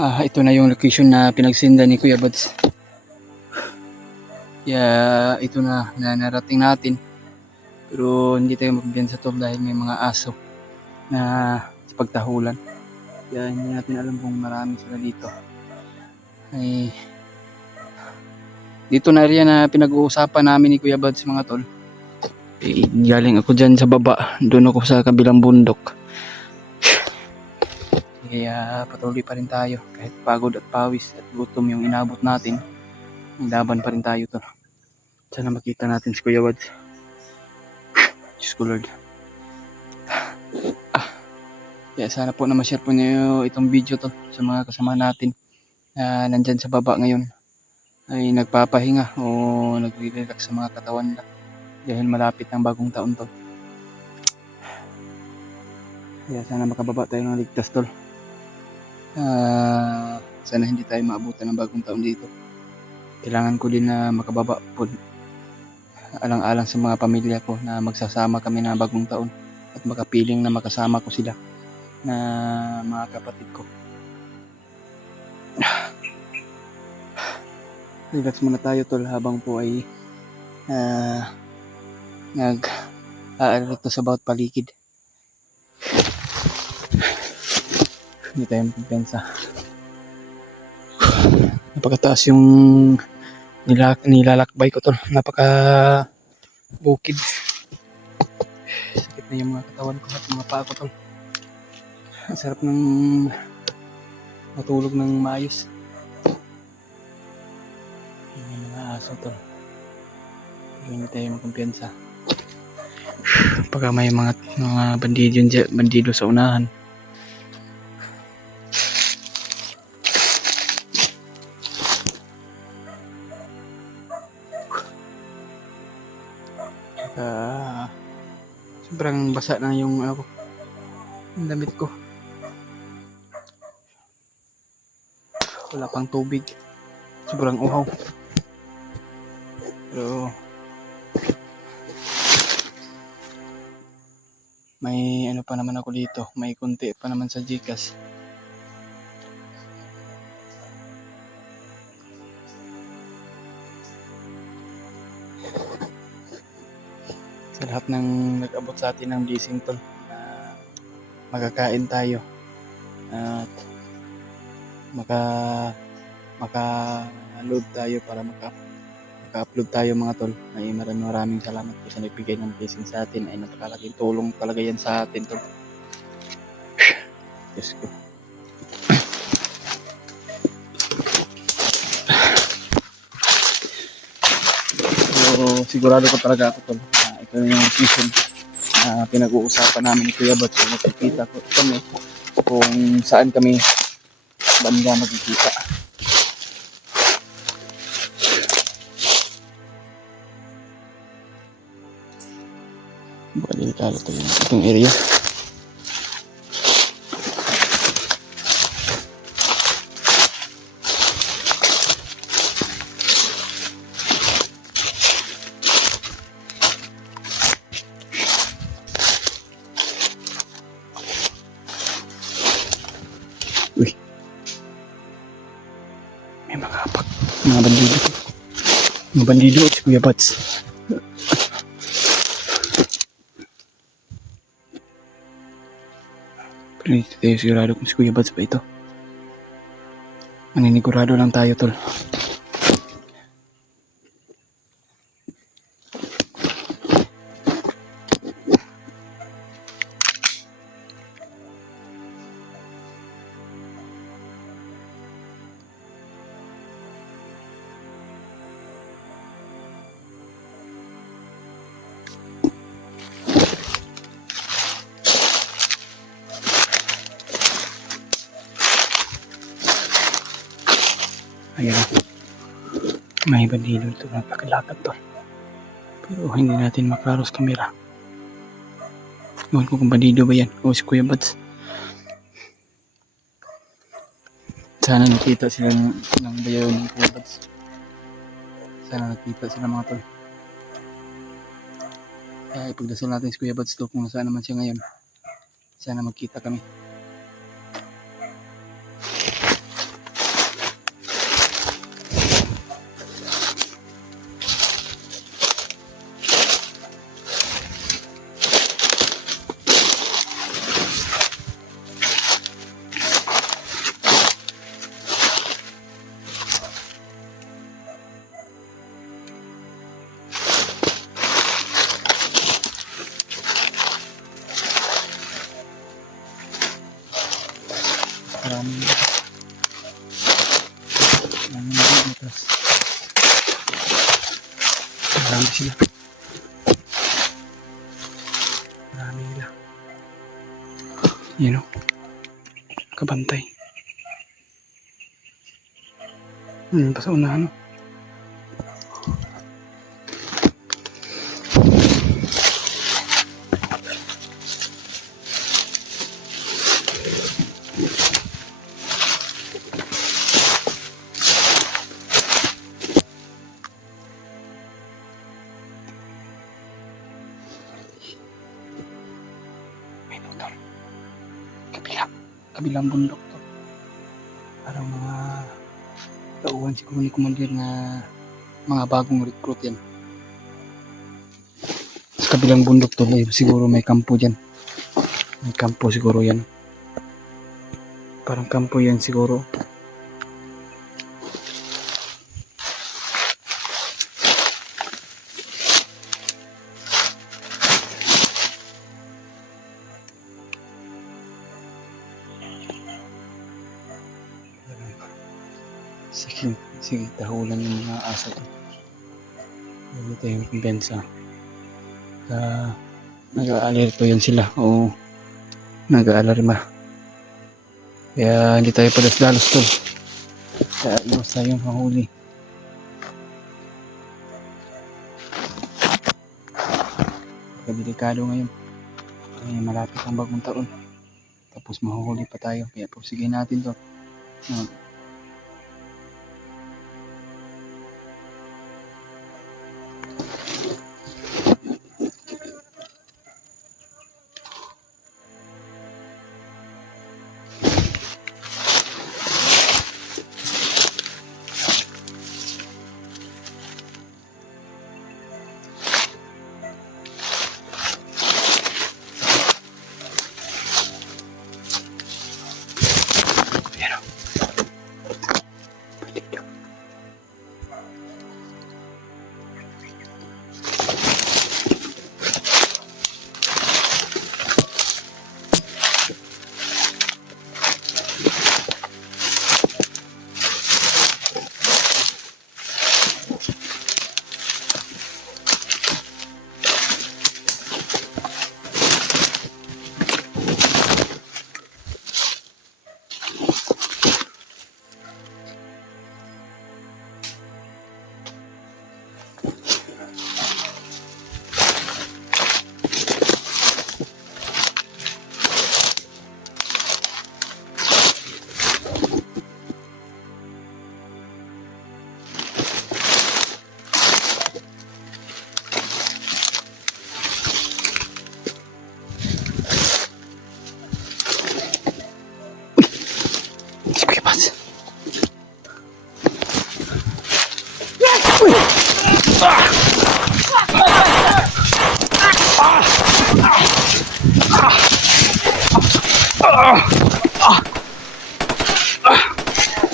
Ito na yung location na pinagsinda ni Kuya Buds. Kaya ito na narating natin. Pero hindi tayo magbibiyansa tol dahil may mga aso na sa pagtahulan. Kaya hindi natin alam kung marami sila dito. Dito na rin na pinag-uusapan namin ni Kuya Buds mga tol. Galing ako dyan sa baba. Doon ako sa kabilang bundok. Kaya patuloy pa rin tayo kahit pagod at pawis at gutom yung inabot natin. Laban pa rin tayo tol. Sana makita natin si Kuya Buds. Diyos ko Lord. Kaya sana po na ma-share po niyo itong video tol sa mga kasama natin na nandyan sa baba ngayon ay nagpapahinga o nagre-relax sa mga katawan nila dahil malapit ng bagong taon tol. Kaya sana makababa tayo ng ligtas tol. Sana hindi tayo maabutan ng bagong taon dito. Kailangan ko din na makababa po alang-alang sa mga pamilya ko na magsasama kami ng bagong taon at makapiling na makasama ko sila na mga kapatid ko. Relax muna tayo tol habang po ay nag-aalito sa bawat paligid. Hindi tayo magpipensa. Napakataas yung nilalakbay ko tol. Napaka bukid. Sakit na yung mga katawan ko at mga paa ko tol. Ang sarap ng matulog ng maayos. Yung mga aso tol. Hindi tayo magkumpiyansa. Pagka may mga bandido sa unahan. Sobrang basa na yung yung damit ko. Wala pang tubig. Sobrang uhaw. Pero may pa naman ako dito. May kunti pa naman sa Gcash. Sa lahat ng nag-abot sa atin ng blessing tol na magkakain tayo at maka-load tayo para maka-upload tayo mga tol. Ay maraming salamat po sa nagbigay ng blessing sa atin. Ay napakalaking tulong talaga yan sa atin tol. Diyos ko. So sigurado ko talaga ako tol. Ito na yung location na pinag-uusapan namin ni Kuya Buds. So makikita ko kami kung saan kami banda magkikita. Baka delikado to itong area. Uy. May mga bandido. Mga bandido si Kuya Buds. Pero hindi tayo sigurado kung si Kuya Buds pa ito. Maninigurado lang tayo tol. Ayan. May bandido ito. Napakilapad to. Pero hindi natin makaros camera. Ewan ko kung bandido ba yan o si Kuya Buds. Sana nakita sila ng bayaw ng Kuya Buds. Sana nakita sila mga tol. Kaya ipagdasal natin si Kuya Buds to kung saan naman siya ngayon. Sana magkita kami. Yan yung mga butas. Marami sila. Marami nila. Yan o. Kabantay. Pa sa unahan o. May motor. Kabilang bundok to. Parang mga tauhan siguro ni Commander na mga bagong recruit yan. Sa kabilang bundok to, siguro may kampo dyan. May kampo siguro yan. Parang kampo yan siguro. Sige, tahulan yung mga aso to. Hindi tayong kumpensa. Nag-aalerto yan sila o nag-aalarma. Kaya hindi tayo padas-dalos to. Kaya iwas tayong mahuli. Delikado ngayon. Kaya malapit ang bagong taon. Tapos mahuhuli pa tayo. Kaya pusigin natin to.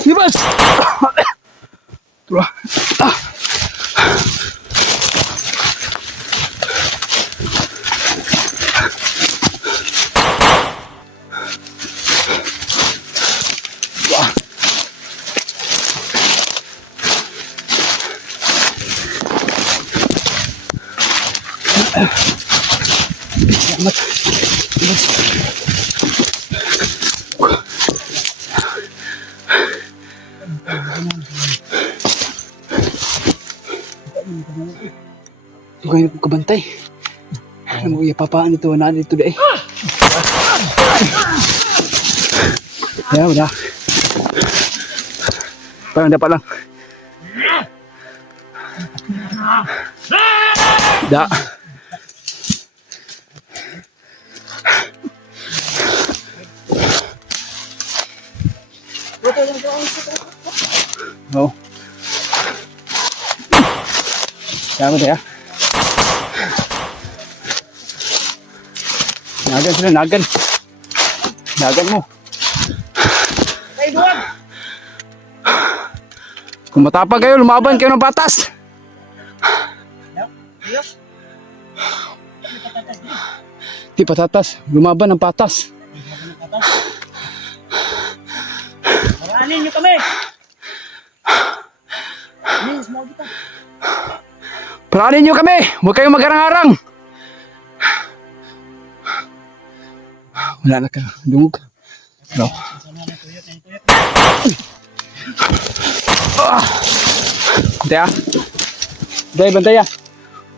Libas! Tuwa. Selamat. Sugay na kabantay. Ano mo ipapaan ito na dito deh. Ya udah. Parang dapat lang. Da. Oh. Siapa dia? Nagan sila, nagan. Nagan mo. Ay, duwag! Kung matapag kayo, lumaban kayo ng patas. Diyos! Di patatas, lumaban ng patas. Maraanin nyo kami! Mas mo kita. Paranin nyo kami! Huwag kayong magharang-harang! Wala na ka. Dungog. No. Bantay ah. Bantay ah.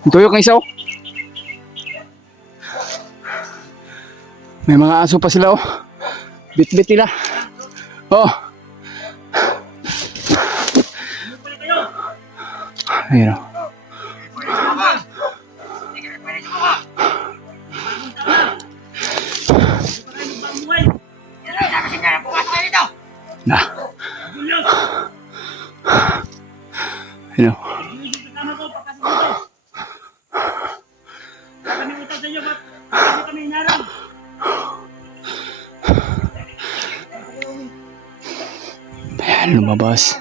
Ang tuyok ng isa oh. May mga aso pa sila oh. Bit-bit nila. Oh. Ayun oh. Na. Ayun oh. Ayan, lumabas.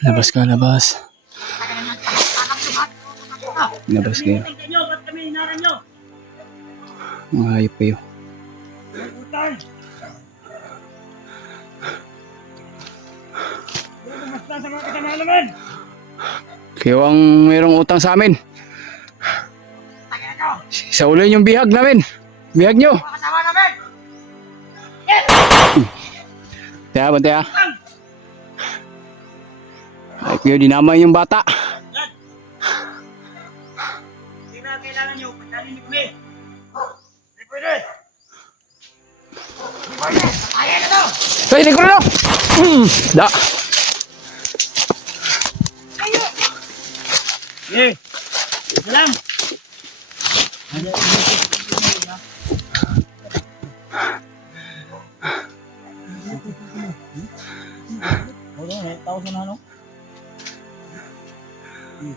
Labas ka, labas. Labas kayo. Mga hayop kayo. Kayo ang mayroong utang sa amin. Sa ulo yung bihag namin. Bihag nyo. Bantay ah, bantay ah. Ay, kayo dinamay yung bata. Hindi na kailangan nyo. Pagdali niyo kami. Hindi pwede. Hindi pwede. Kaya na to. Ay, hindi ko na. Da. Ayo. Eh. Salam. Tao sa nano?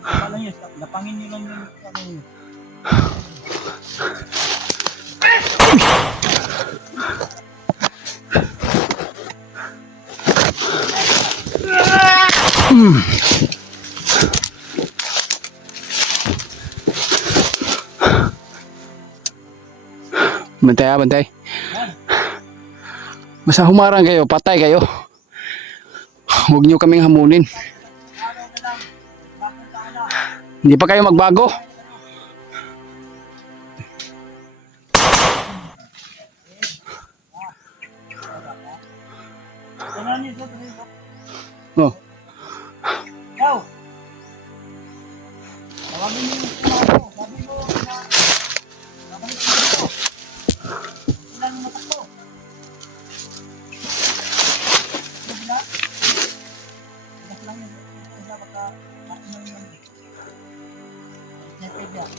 Kala nyo, lapangin nyo lang yung ano nyo. Bantay ah, bantay. Basta humarang kayo, patay kayo. Huwag nyo kaming hamunin. Hindi pa kayo magbago. Oh. Ikaw! Tawagin mo yung sinako. Sabi mo na nabalik mo dito. Ilan yung matakbo? Sila? Ilas lang yun. Sila baka makinom yung lamig. Neped yan.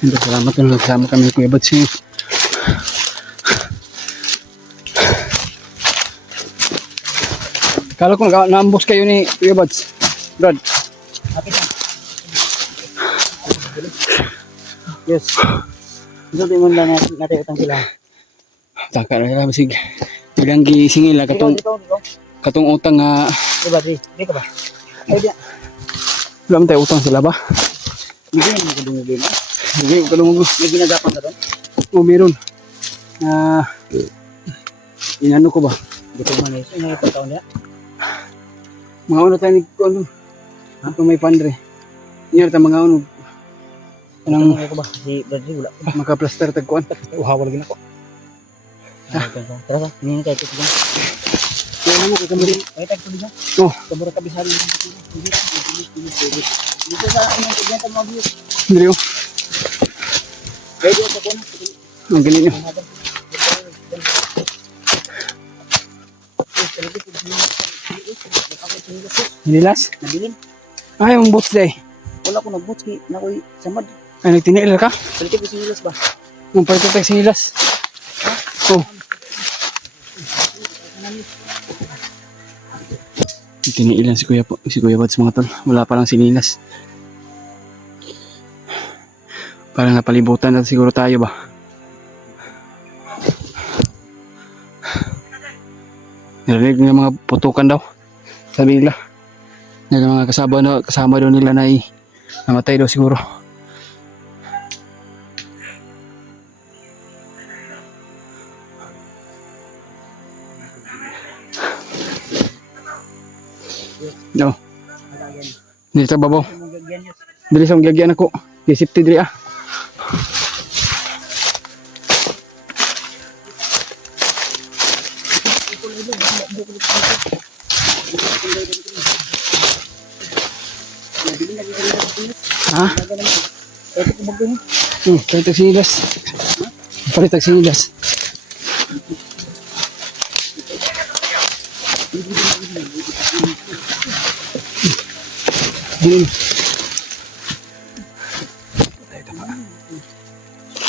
Salamat na nagsama kami ni Kuya Bads. Kala ko na-ambush kayo ni Kuya Bads. Brad. Kapit na. Yes. Sabi mo lang natin utang sila. Taka na lang sige. Bilang gisingil katong utang nga Diba, di ka ba? Ay, di. wala man tayo utang sila ba? Hindi ko naman kadungugin. Hindi ko kalungo. May ginagapan ka doon? O meron. Inano ko ba? Dito man eh. Ino yung taon niya? Mga ano tayo ni ano? Kung may pandre. Inyar ta mga ano. Anong Ano ko ba? Si Bradley wala. makaplaster tagkuan. Uhawa lagi na ko. Tara sa, hindi kayo ito dyan. Kaya mo kagamari. Kaya tayo ito dyan. Oh, Kabura kabisari yung hindi. Dito sa inyong kubyenta mga biyot. Andrew. Kaya dito sa kuna. Ang galing niya. Hinilas? Nabilin. Ay, yung boots day. wala ko nag-boots na ko'y samad. Ay, nagtiniil ka? Balikin ko sinilas ba? Nung pagkatag sinilas. Oh. Tiniilan si Kuya Bad sa mga tol. Wala palang sinilas. Parang napalibutan na siguro tayo ba? Narinig ng mga putukan daw. Sabi nila. Ng mga kasama daw nila na namatay daw siguro. No. Dito babaw. Dili sa gagyan ako. Di safety dili ah. Ha? Palitag sinilas. Palitag sinilas. Din.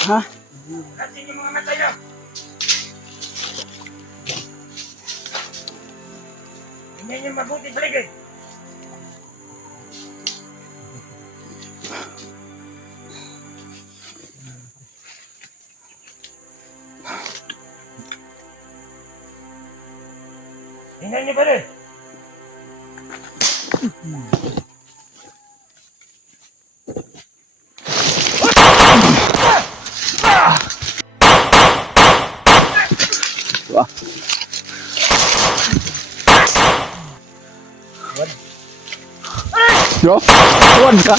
Ha? Kasi yung mga mata nyo. Hindi nyo mabuti balik eh. Tingnan nyo ba rin? Wah. Bro, tuwan ka.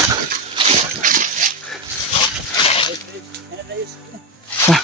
Ha?